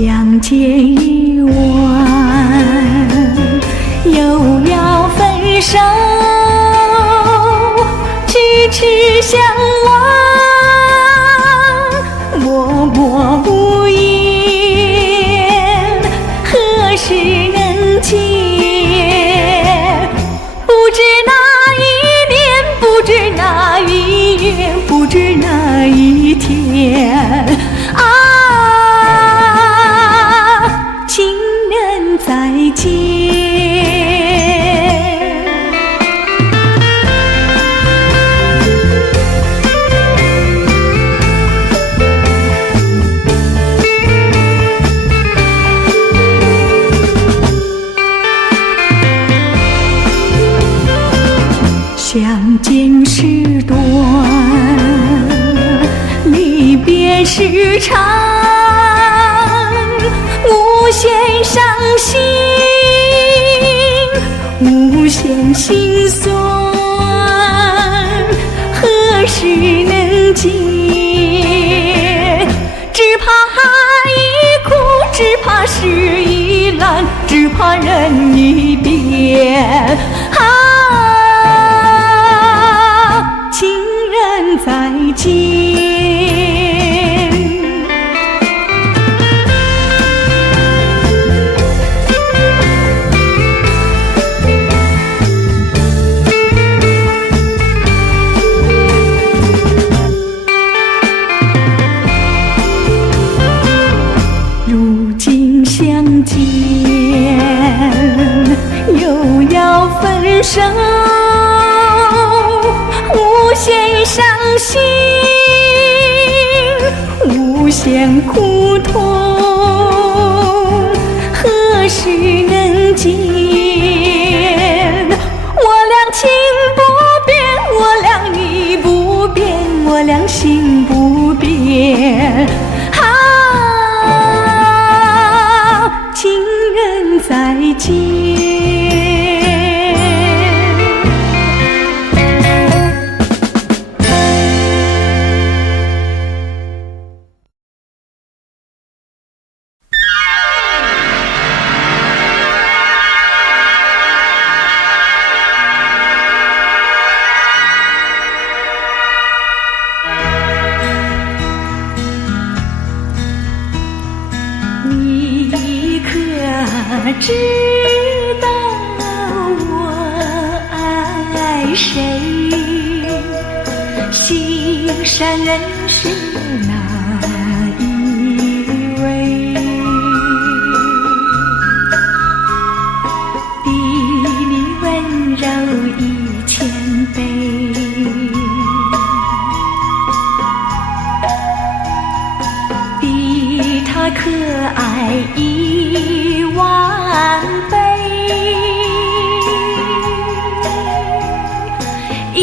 相见已晚，又要分手，咫尺相望，默默无言，何时能见？不知哪一年，不知哪一月，不知哪一天啊，情人再见。相见时短，离别时长，无限伤心，无限心酸，何时能见？只怕一哭，只怕事已烂，只怕人已变情人再见。如今相见，又要分手，无限伤心，无限苦痛，何时能见？我俩情不变，我俩意不变，我俩心不变情人再见。知道我爱谁，心上人是哪一位？比你温柔1000倍，比他可爱10000倍，一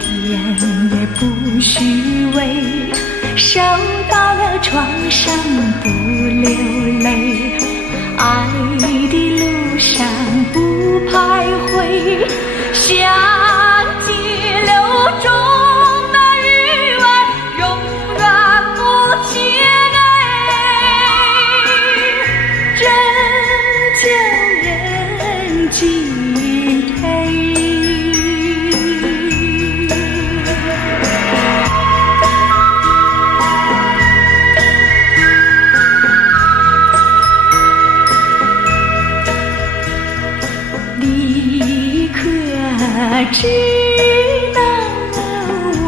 点也不虚伪，受到了创伤不流泪，爱的路上不徘徊，像激流中的鱼儿，永远不气馁，真叫人敬佩。你可知道我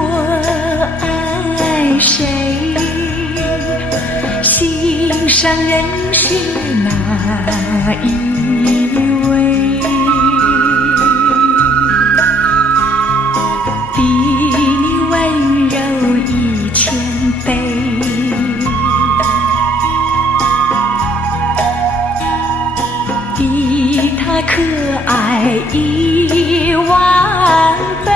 爱谁？心上人是哪一位？比你温柔1000倍，比他可爱10000倍，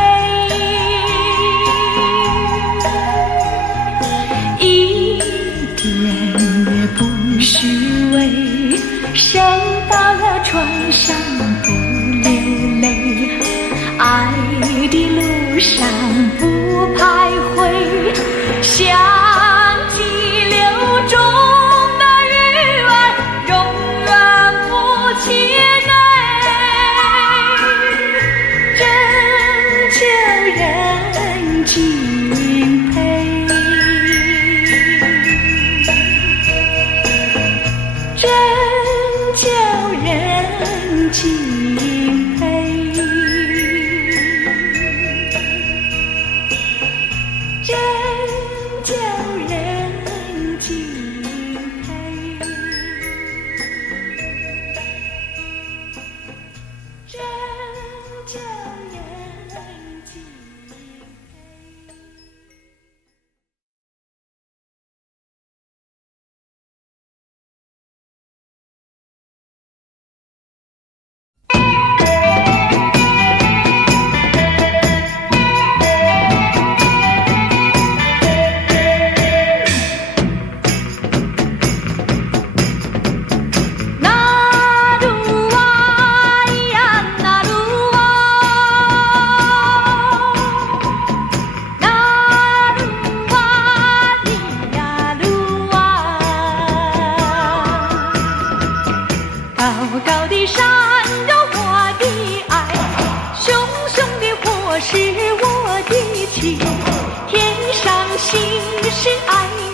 一点也不虚伪，受到了创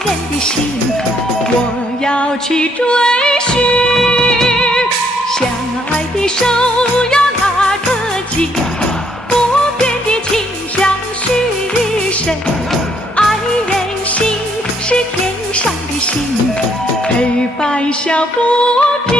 人的心，我要去追寻。相爱的手要拉得紧，不变的情相许深。爱人心是天上的星，陪伴笑不停。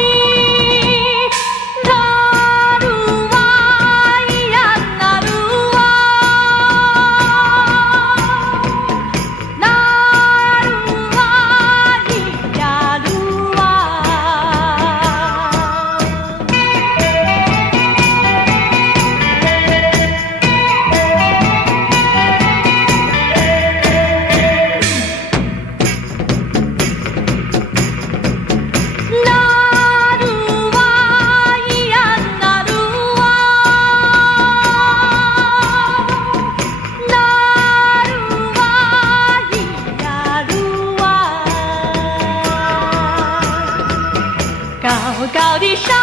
高高的山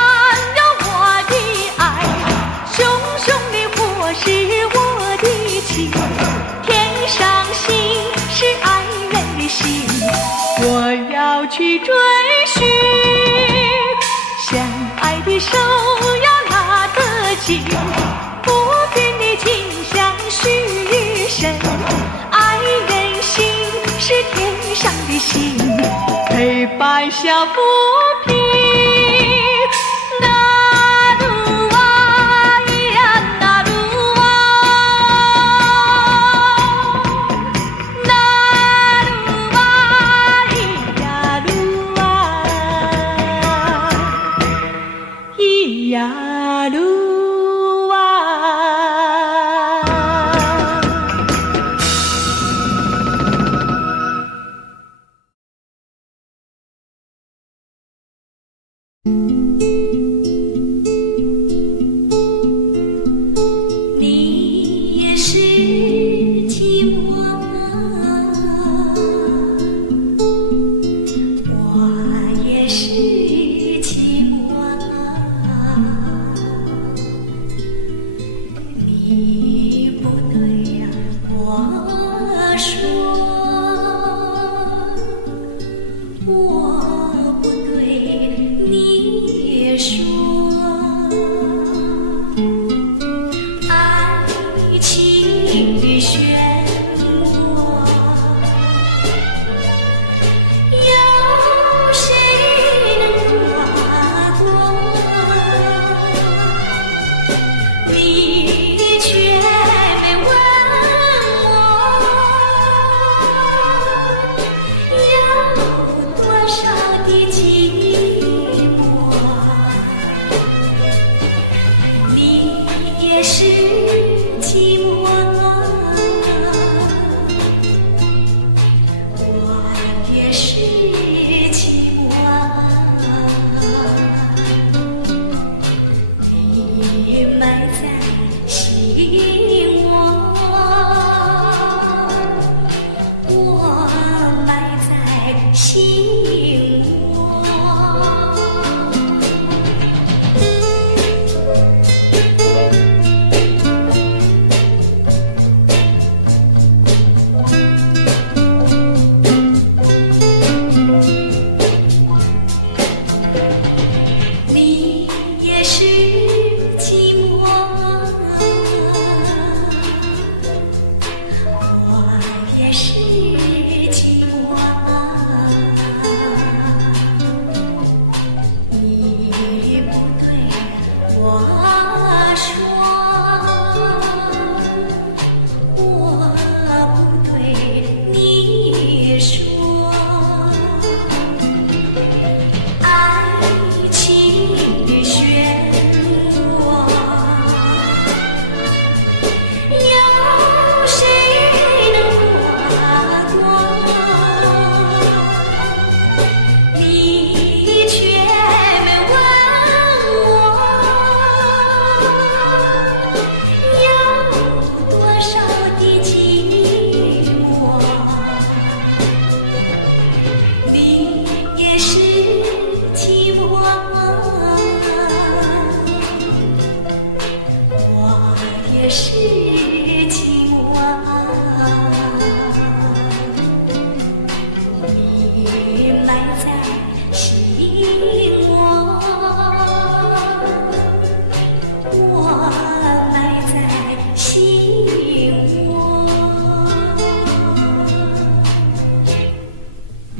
有我的爱，熊熊的火是我的情。天上星是爱人的心，我要去追寻。相爱的手要拉得紧，不变的情相许深。爱人心是天上的星，陪伴笑不停。呀噜啊！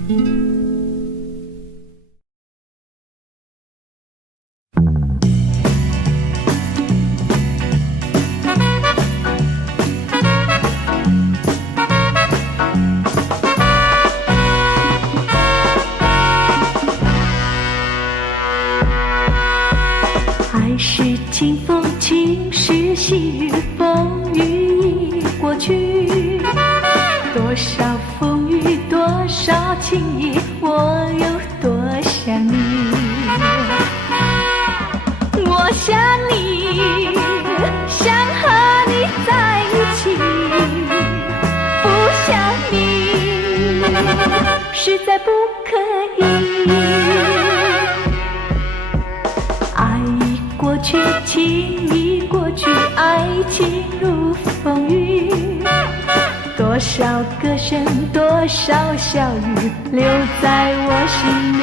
爱是清风轻是细雨，风雨已过去。多少风雨，多少情意，我有多想你。我想你，想和你在一起。不想你，实在不可以。爱已过去，情已过去，爱情如风雨。多少歌声，多少笑语，留在我心里。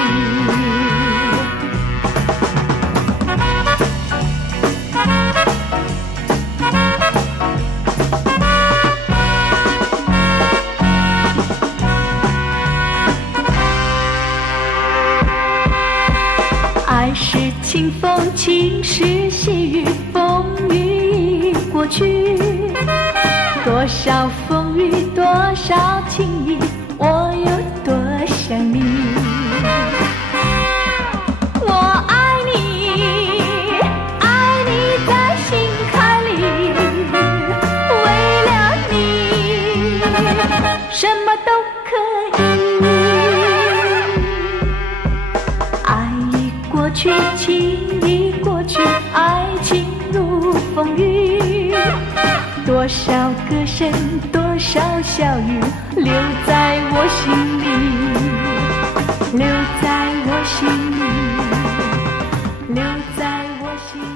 爱是清风轻是细雨，风雨已过去。多少风雨，多少情意，我有多想你。我爱你，爱你在心海里。为了你，什么都可以。爱已过去，情已过去，爱情如风雨。多少歌声，多少笑语，留在我心里，留在我心里，留在我心里。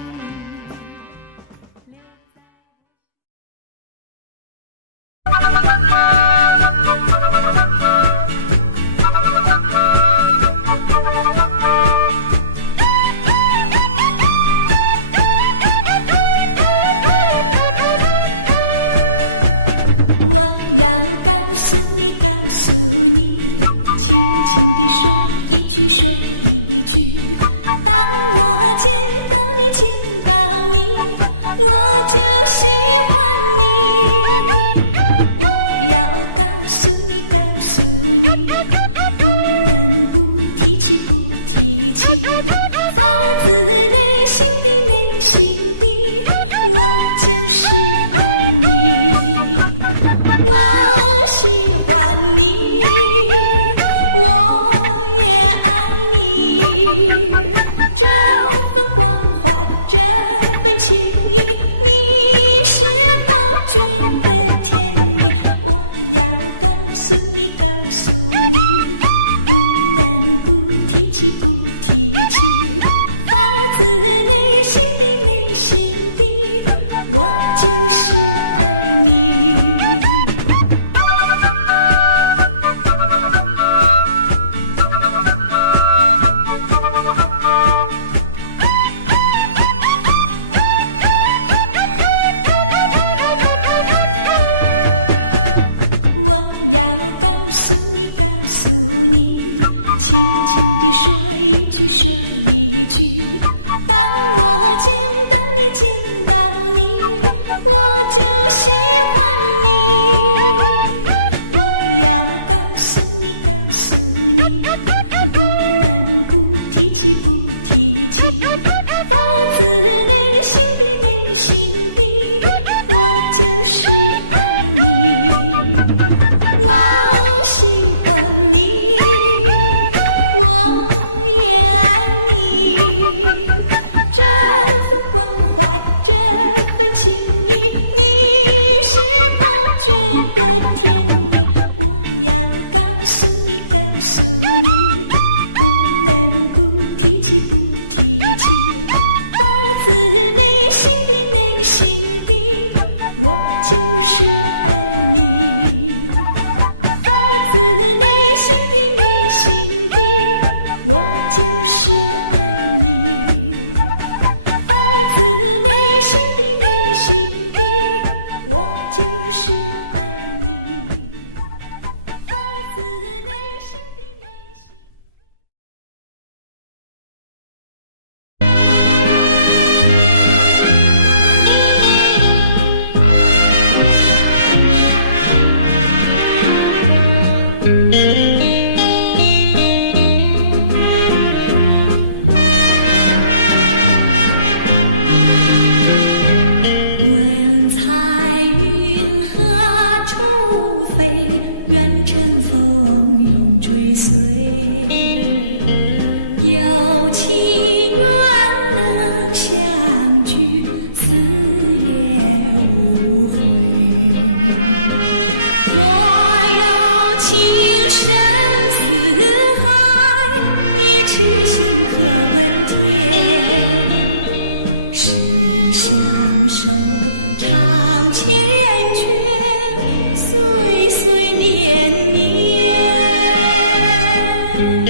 原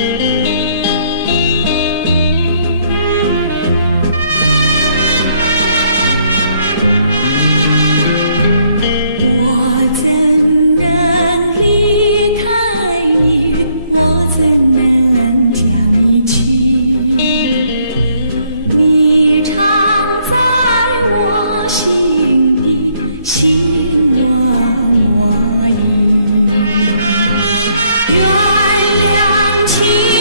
谅情。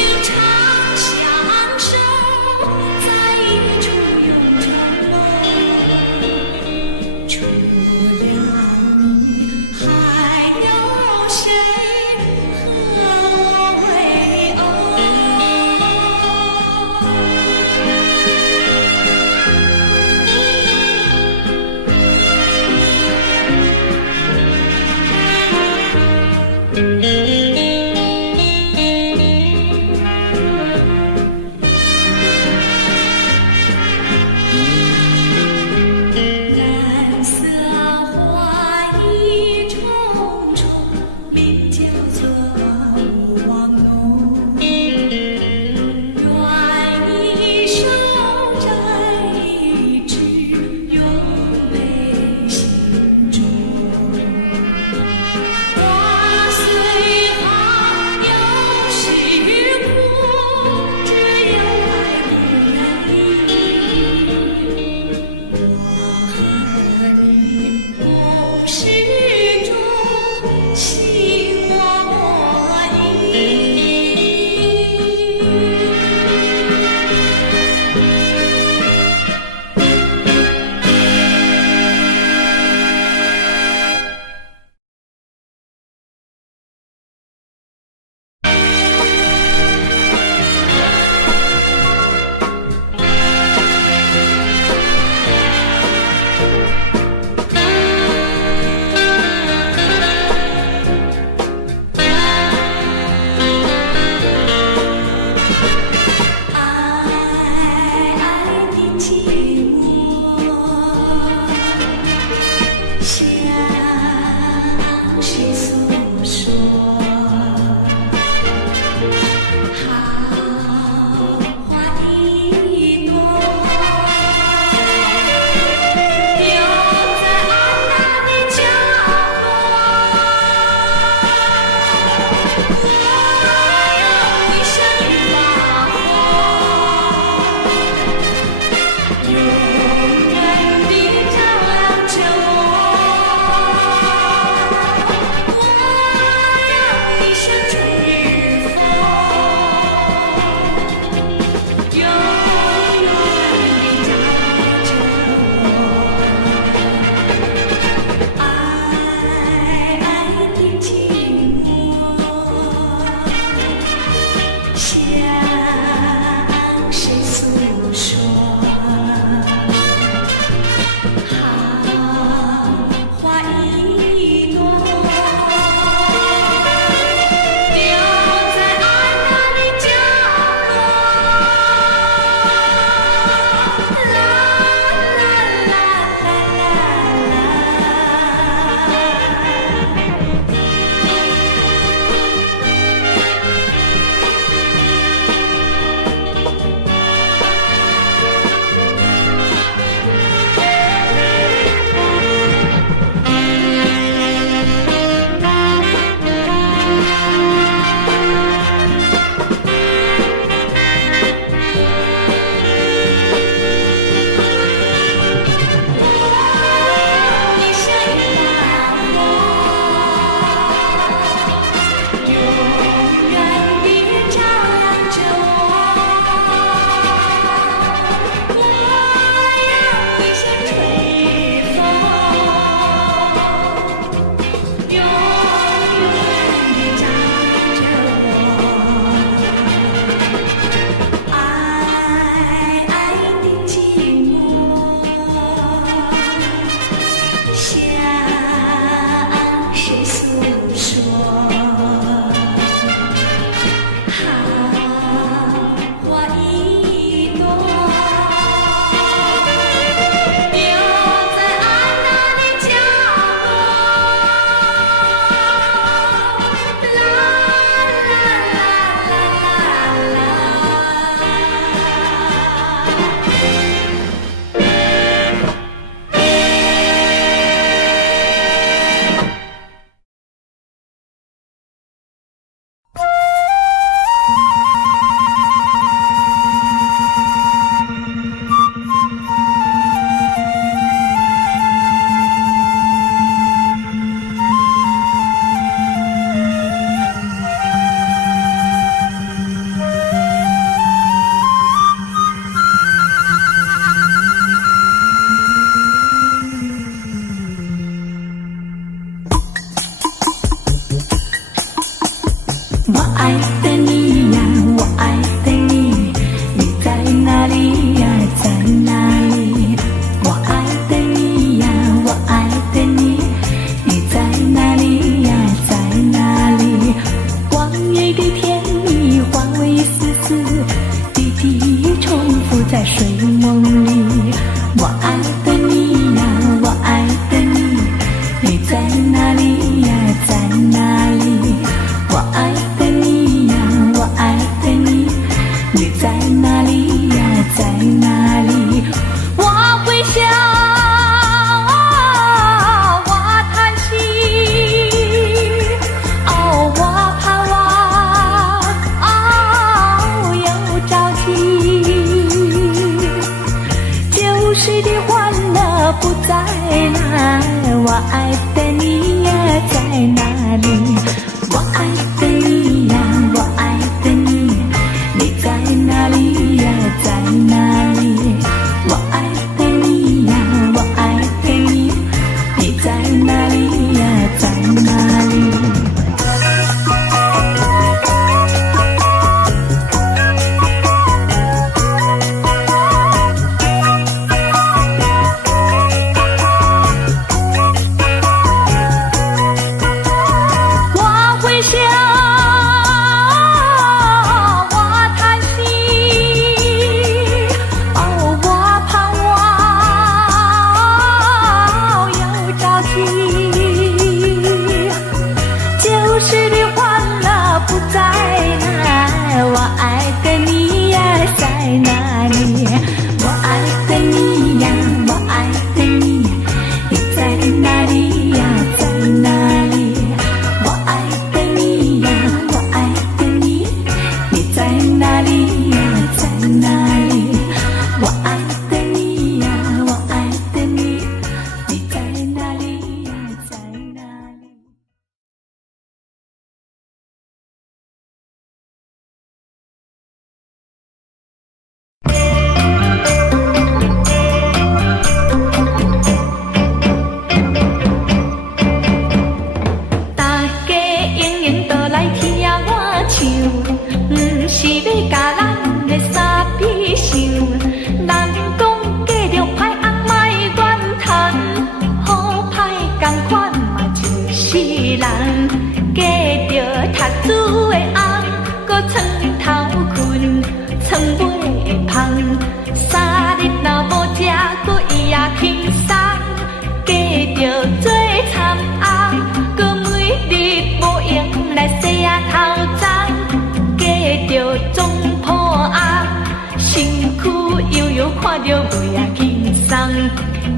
看着袂啊轻松，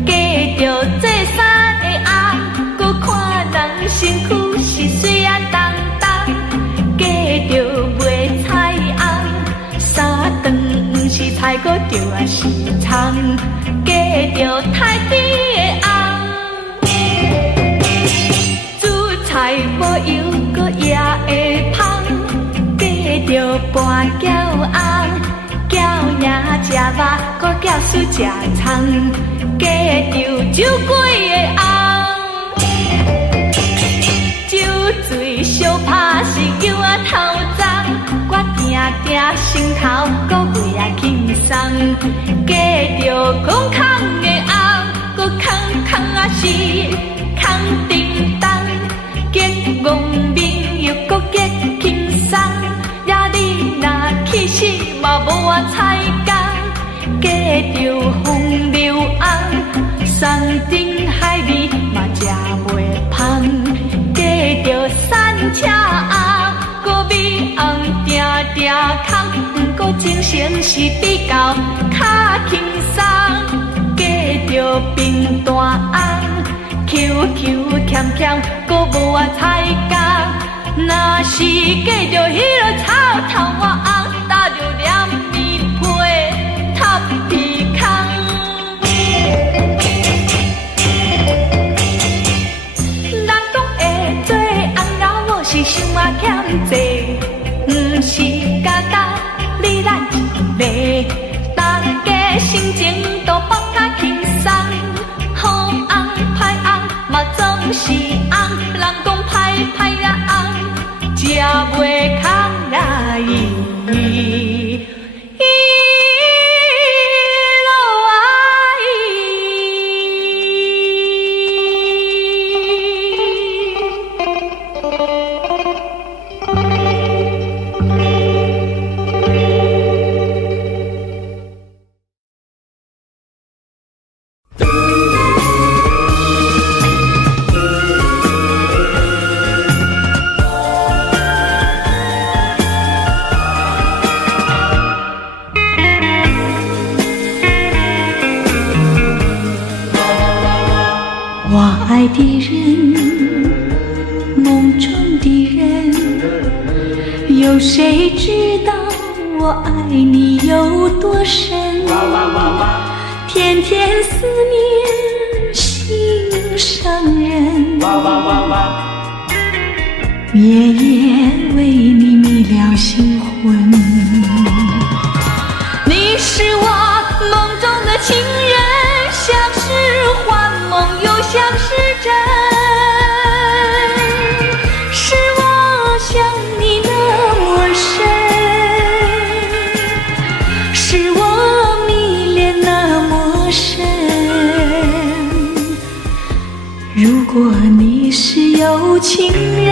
嫁着做衫的翁，搁看人身躯是水啊重重，嫁着卖菜翁，三顿不是菜，搁着啊是葱，嫁着太甜的翁，煮菜无油，搁也会芳，嫁着半饺翁。饺赢食肉，搁饺输食葱，嫁着酒鬼的翁。酒醉相拍是叫我头脏，我定定心头搁袂啊轻松。嫁着空空的翁，搁空空啊是空叮当，结憨面又搁结轻松。呀你若气死嘛无我菜工，嫁着风流翁，山珍海味嘛食袂芳，嫁着山车翁，搁美红定定空，不过精神是比较较轻松，嫁着贫大翁，QQ 欠欠搁无我菜工。若是嫁着迄落草头翁，搭着黏棉被ทับ鼻孔。人讲会做翁仔某是想啊欠债，毋是简单你咱一个，大家心情都放较轻松。好翁歹翁嘛总是翁，人讲歹歹啦翁。食袂空来伊落我爱的人，梦中的人，有谁知道我爱你有多深？天天思念心上人，夜夜为你迷了心魂。你是我梦中的情人，像是幻梦又像是真，是我想你那么深，是我迷恋那么深。如果你是有情人，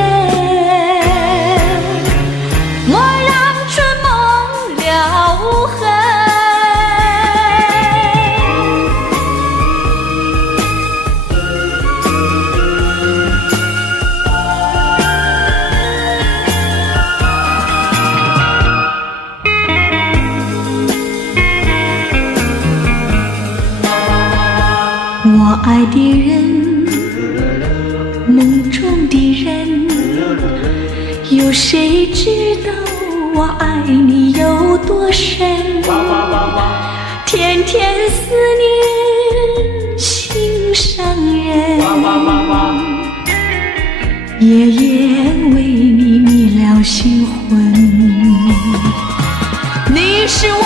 莫让春梦了无痕。我爱的人，梦中的人，有谁知道我爱你有多深？天天思念心上人，夜夜为你迷了心魂。你是我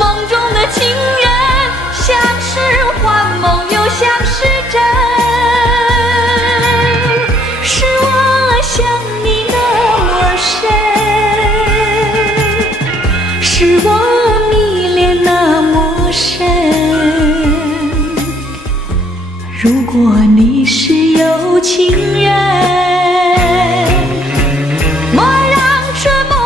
梦中的情人，像是幻梦又像是真，是我想你那么深，是我迷恋那么深。如果你是有情人，莫让春梦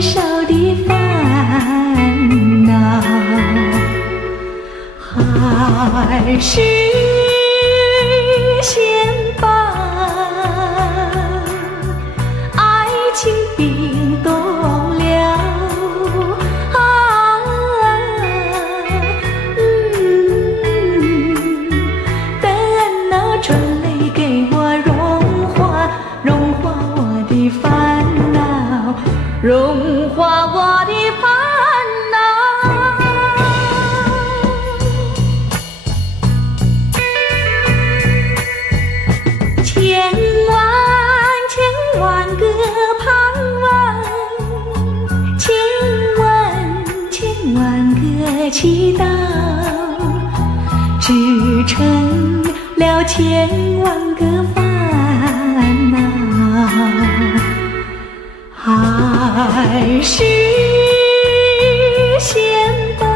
少的烦恼，还是先把爱情冰冻了。等那春雷给我融化，融化我的烦恼，融化我的烦恼。千万个盼望，千万个祈祷，织成了千万个烦恼，还是先把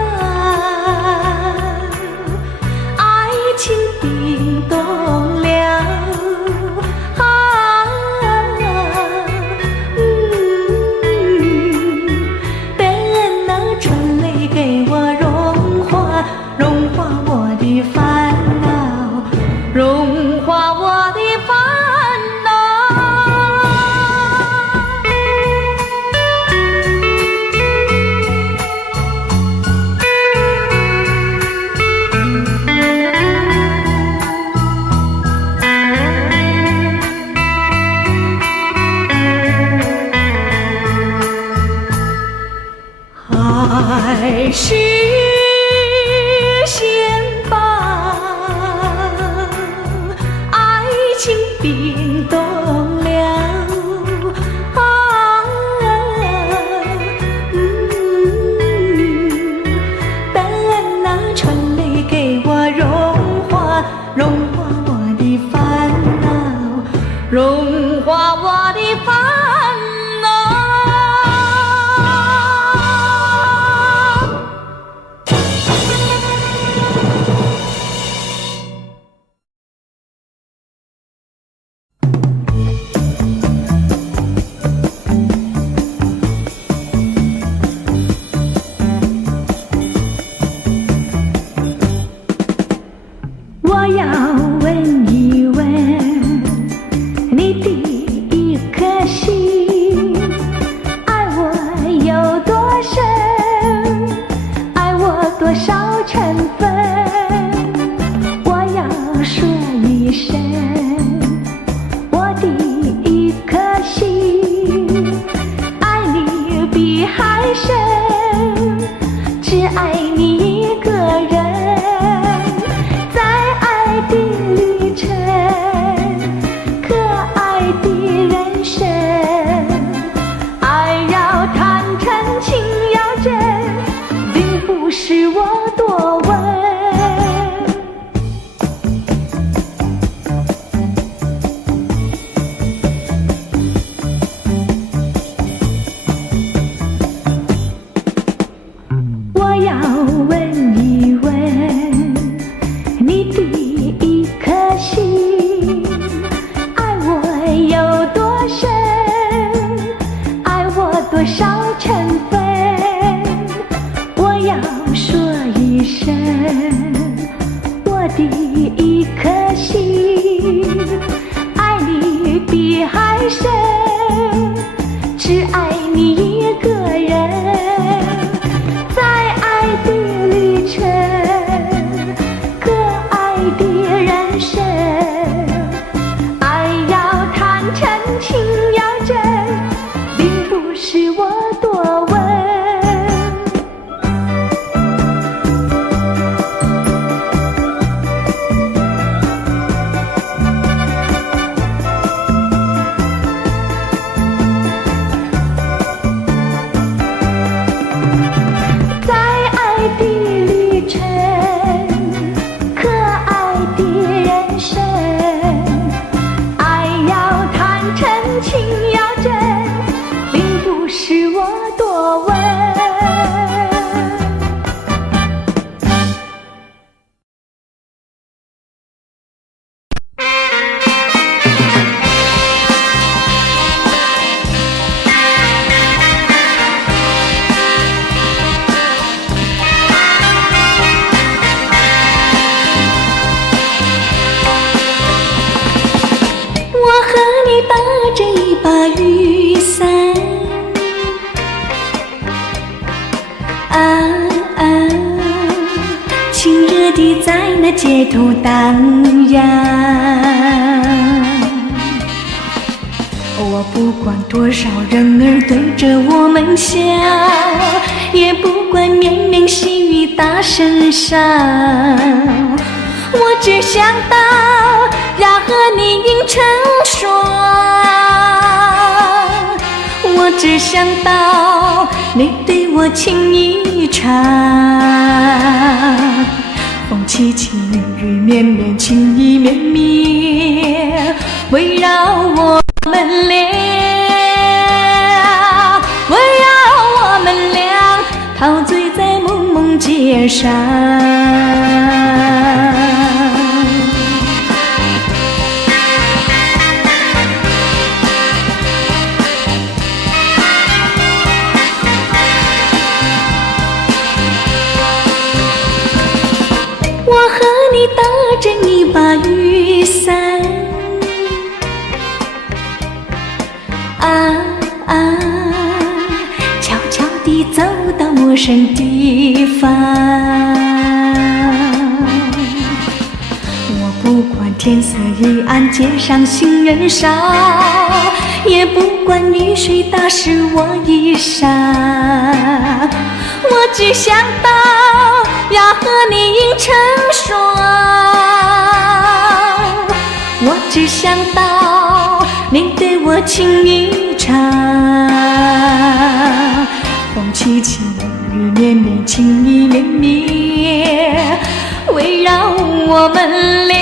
爱情冰冻了。等那春雷给我融化，融化我的烦恼，融化我的烦恼。还是先把爱情冰冻了。等那春雷给我融化，融化我的烦恼，融化我的烦恼。我要问一问你的一颗心，爱我有多深，爱我多少成分？我要说一声，我的一颗心，爱你比海深，只爱你一个人。是我多问，我要问一问你的一颗心，爱我有多深，爱我多少成分？我要说一声，我的一颗心，爱你比海深，只爱你一个人，在爱的旅程，可爱的人生，爱要坦诚，情要真，并不是我多问。的街头荡漾。我不管多少人儿对着我们笑，也不管绵绵细雨大声响，我只想到要和你迎成双，我只想到你对我情意长，风起起，雨绵绵，情意绵绵，围绕我们俩，围绕我们俩，陶醉在梦梦街上。我和你搭着一把雨伞，悄悄地走到陌生地方。我不管天色已暗，街上行人少，也不管雨水打湿我衣裳，我只想到要和你迎成双，我只想到你对我情意长，风起起，雨绵绵，情意绵绵，围绕我们俩，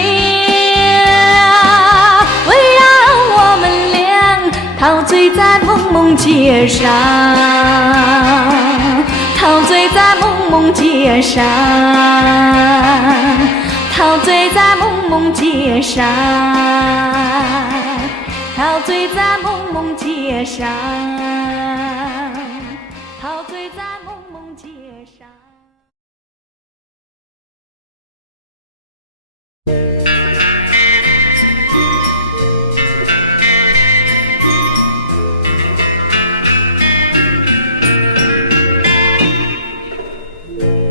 围绕我们俩，陶醉在梦梦街上，陶醉在梦梦街上，陶醉在梦梦街上，陶醉在梦梦街上，陶醉在梦梦街上。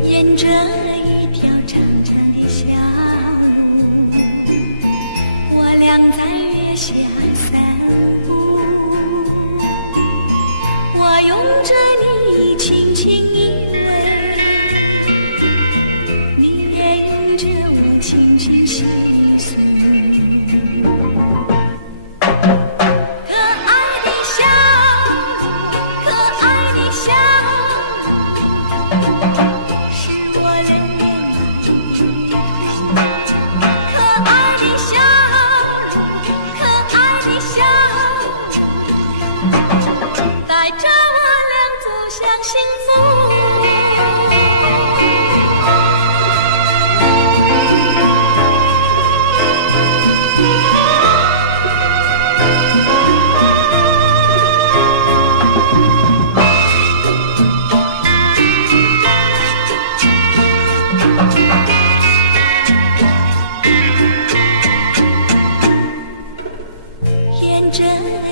沿着一条长长的小路，我俩在月下散步，我拥着你轻轻依偎，你也拥着我轻轻细诉，可爱的笑，可爱的笑，是我恋恋可爱的笑，可爱的笑，带着我俩走向幸福。沿着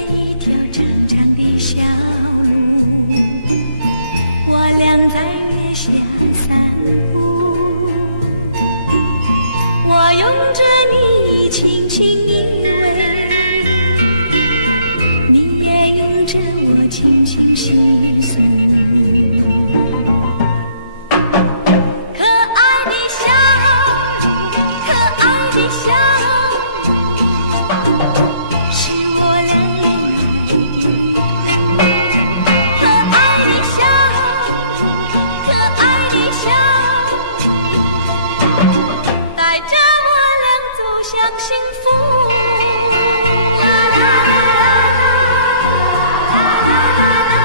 一条长长的小路，我俩在月下散步，我拥着你轻轻依偎，你也拥着我轻轻细诉，可爱的笑，可爱的笑，是我俩可爱的笑，可爱的笑，带着我俩走向幸福。啦啦啦啦啦啦啦啦啦。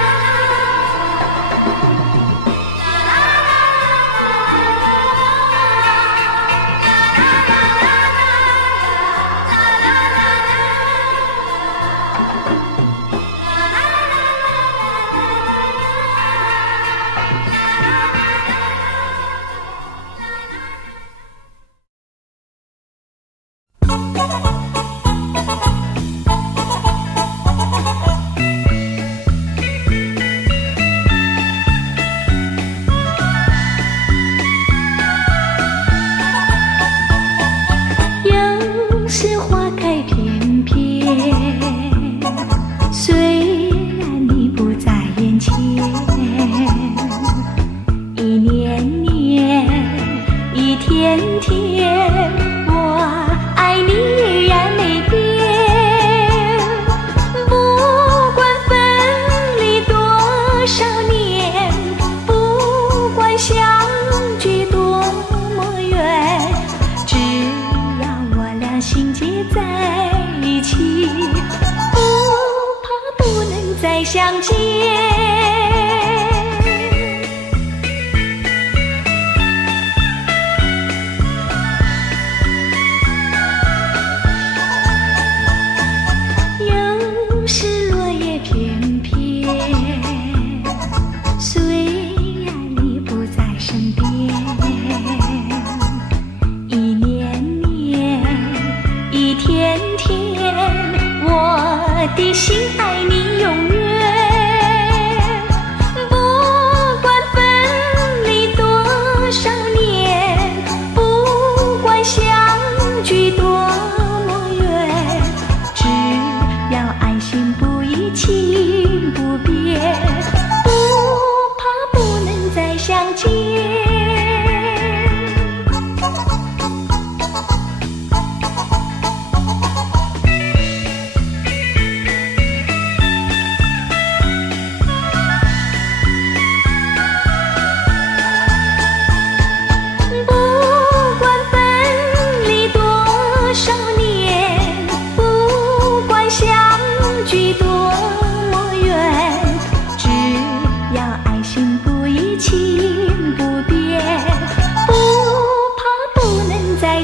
再相见。有时落叶翩翩，虽然你不在身边，一年年，一天天，我的心爱你永远。不管分离多少年，不管相聚多么远，只要爱心不移，情不变，不怕不能再相见。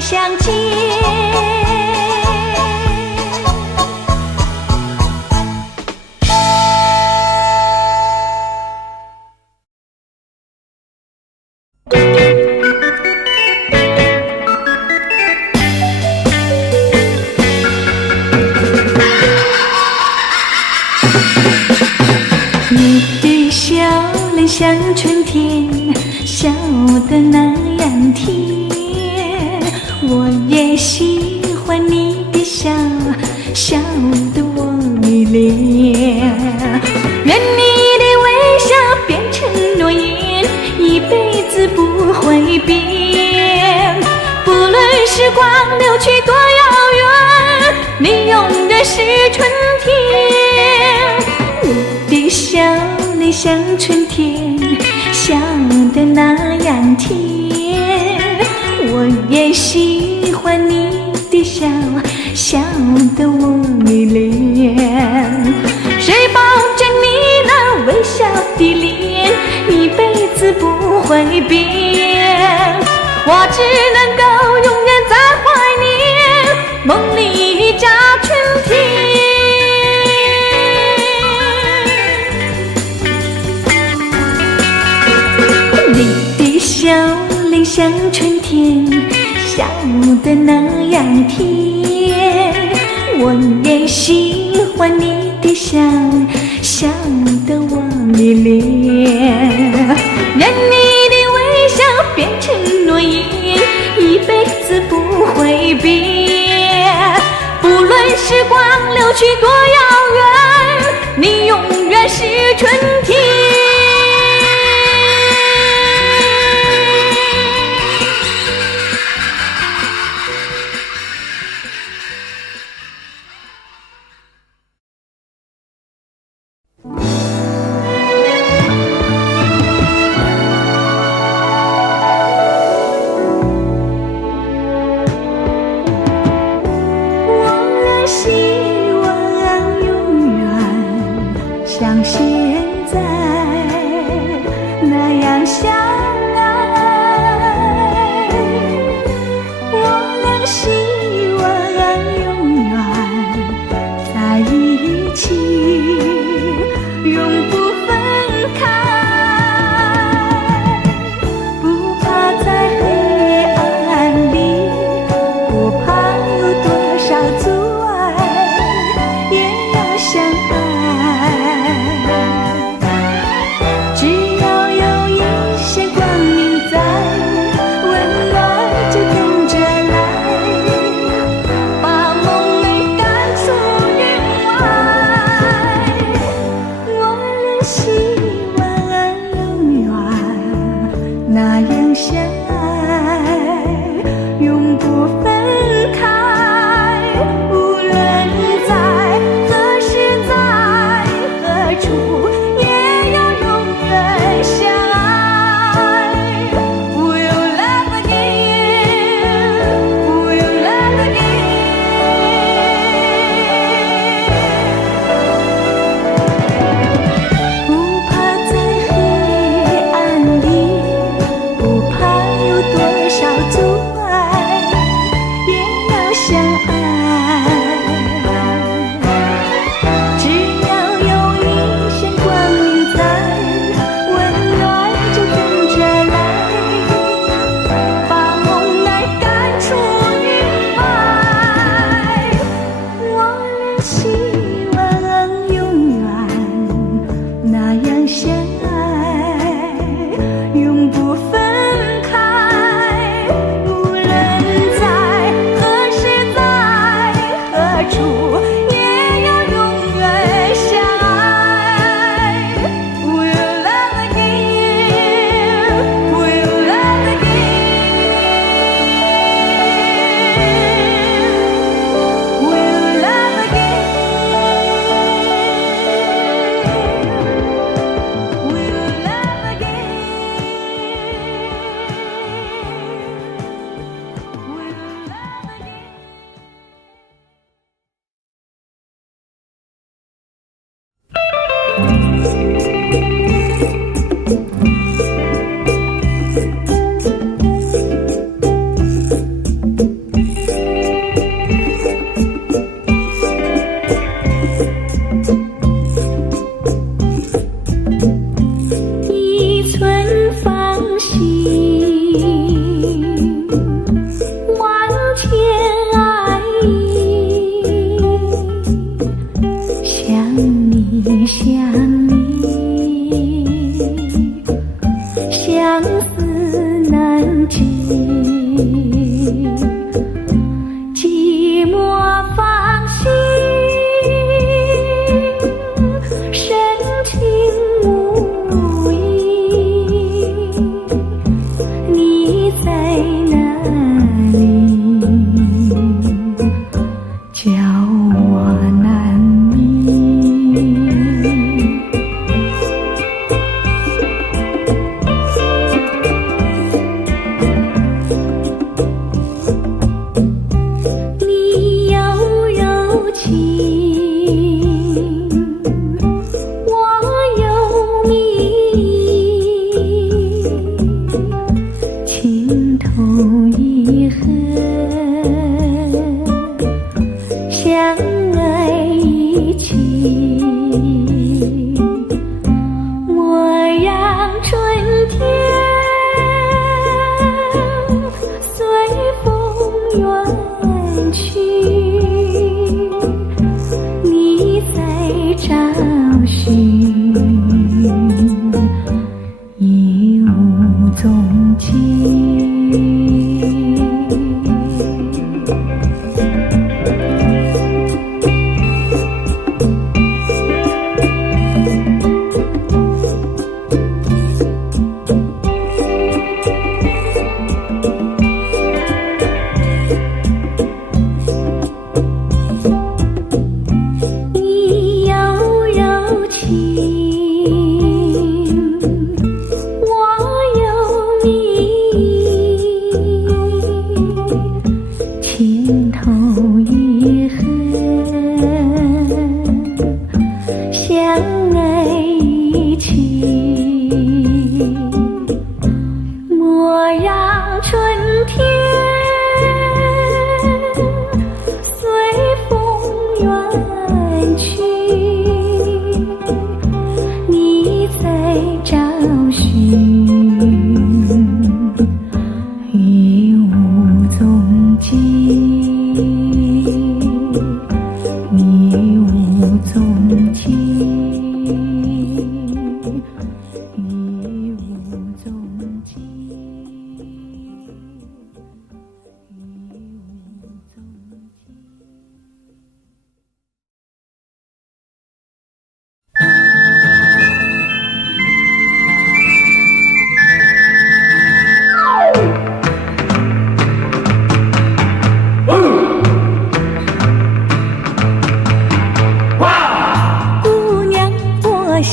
相见。你的笑脸像春天，笑得那样甜。我也喜欢你的笑，笑得我迷恋。愿你的微笑变成诺言，一辈子不会变。不论时光流去多遥远，你永远是春天。你的笑脸像春天，笑得那样甜。我也喜欢你的笑，笑得我迷恋。谁保证你那微笑的脸一辈子不会变？我只能够永远在怀念梦里一家春天。你的笑脸像春天，笑得那样甜。我也喜欢你的笑，笑得我迷恋。愿你的微笑变成诺言，一辈子不会变。不论时光流去多遥远，你永远是春天。希望永远像现在那样相爱，我俩希望永远在一起，永不分开，不怕在黑暗里，不怕有多少阻相爱，只要有一线光明在，温暖就跟着来，把梦寐赶出云外。我俩希望永远那样相爱，永不分开，无论在也要永远相爱。Will you love again? Will you love again?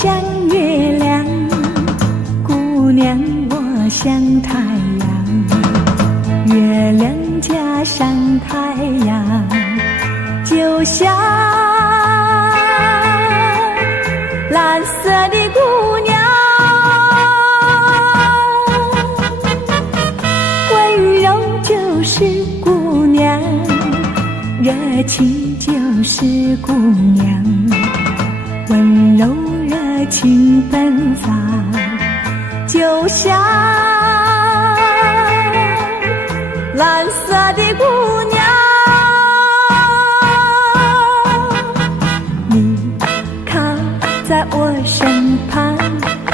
像月亮，姑娘我像太阳，月亮加上太阳，就像蓝色的姑娘。温柔就是姑娘，热情就是姑娘，温柔热情奔放，就像蓝色的姑娘。你靠在我身旁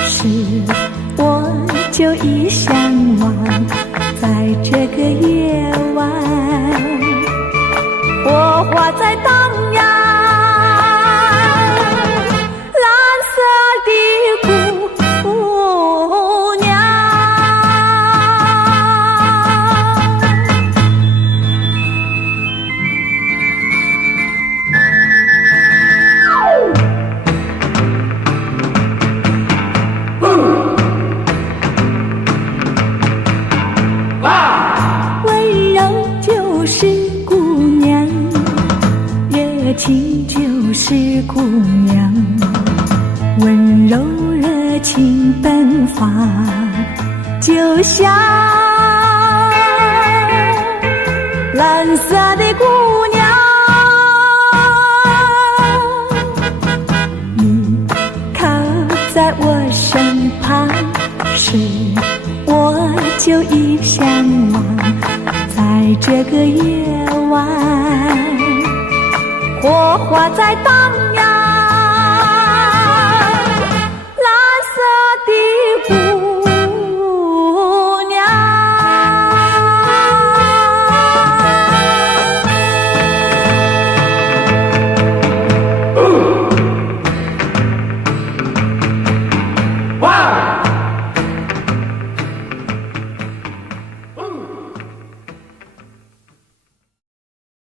时，我就已向往，在这个夜晚，火花在荡漾，蓝色的姑娘。温柔就是姑娘，热情就是姑娘，温柔热情奔放，就像蓝色的姑娘。你靠在我身旁时，我就已向往，在这个夜晚，火花在荡漾。